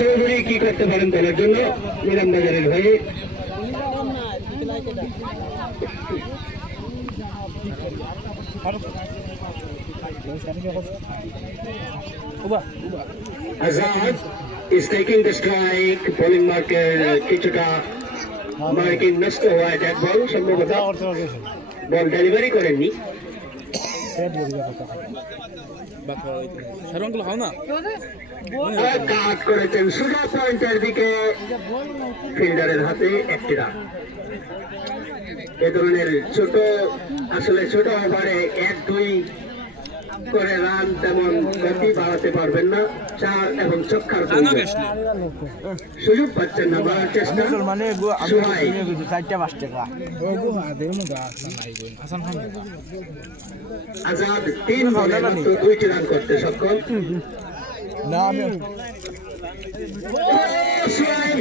চৌধুরী কি করতে পারেন দলের জন্য নিলাম বাজারের হয়ে? Azad is taking the strike, bowling marker কিছুটা মার্কিং নষ্ট হওয়ায় ডেড বল সম্ভবত বল ডেলিভারি করেননি। কাট করেছেন সোজা পয়েন্টের দিকে, ফিল্ডারের হাতে একটি রান। এ ধরনের ছোট ওভারে 1-2 করে রান তেমন গতি বাড়াতে পারবেন না। 4 এবং ছক্কার সুযোগ পাচ্ছেন না, বাড়ার চেষ্টা। আজাদ 3 বলে মাত্র 2টি রান করতে সক্ষম।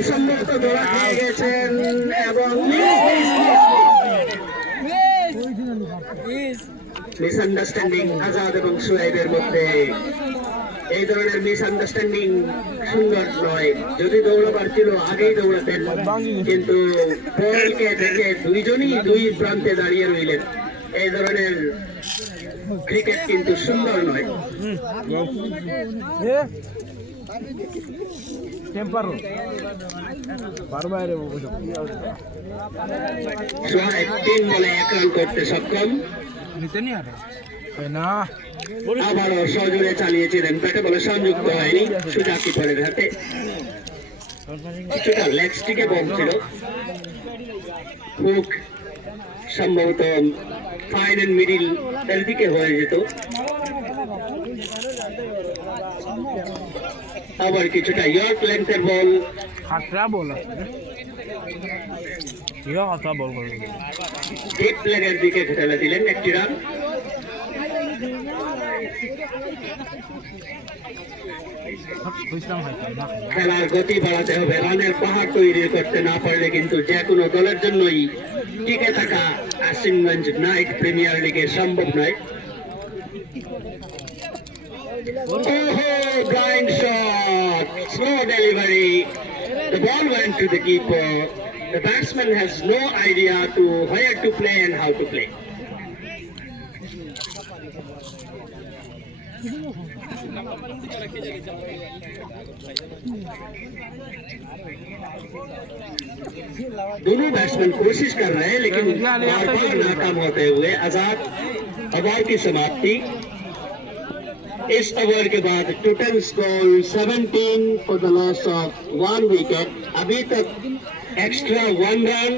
সম্মুক্ত ধরা খেয়ে গেছেন এবং মিসআন্ডারস্ট্যান্ডিং আজাদ এবং সোহেবের মধ্যে। এই ধরনের মিসআন্ডারস্ট্যান্ডিং সুন্দর নয়। যদি দৌড়াবার ছিল আগেই দৌড়াতেন, কিন্তু বলকে দেখে দুইজনই দুই প্রান্তে দাঁড়িয়ে রইলেন। এই ধরনের ক্রিকেট কিন্তু সুন্দর নয়। সোহেব 3 বলে 1 রান করতে সক্ষম। আবারও সজোরে চালিয়েছিলেন, ব্যাটে বলে সংযুক্ত হয়নি। সুজা কিপারের হাতে কিছুটা লেগ স্টিকে বল ছিল। হুক সম্ভবত ফাইন এন্ড মিডিল এর দিকে হয়ে যেত। আবার কিছুটা ইয়র্ক লেন্থের বল, ডিপ লেগের দিকে ঠেলে দিলেন একটি রান। খেলার গতি বাড়াতে হবে, রানের পাহাড় তৈরি করতে না পারলে কিন্তু যে কোনো দলের জন্যই টিকে থাকা আসিমগঞ্জ নাইট প্রিমিয়ার লিগে সম্ভব নয়। Blind shot, slow delivery. The ball went to the keeper. The batsman has no idea to where to play and how to play. दोनों बैट्समैन कोशिश कर रहे हैं लेकिन बार-बार नाकाम होते हुए। आजाद ओवर की समाप्ति। इस ओवर के बाद total score 17 for the loss of 1 wicket. अभी तक एक्स्ट्रा 1 रन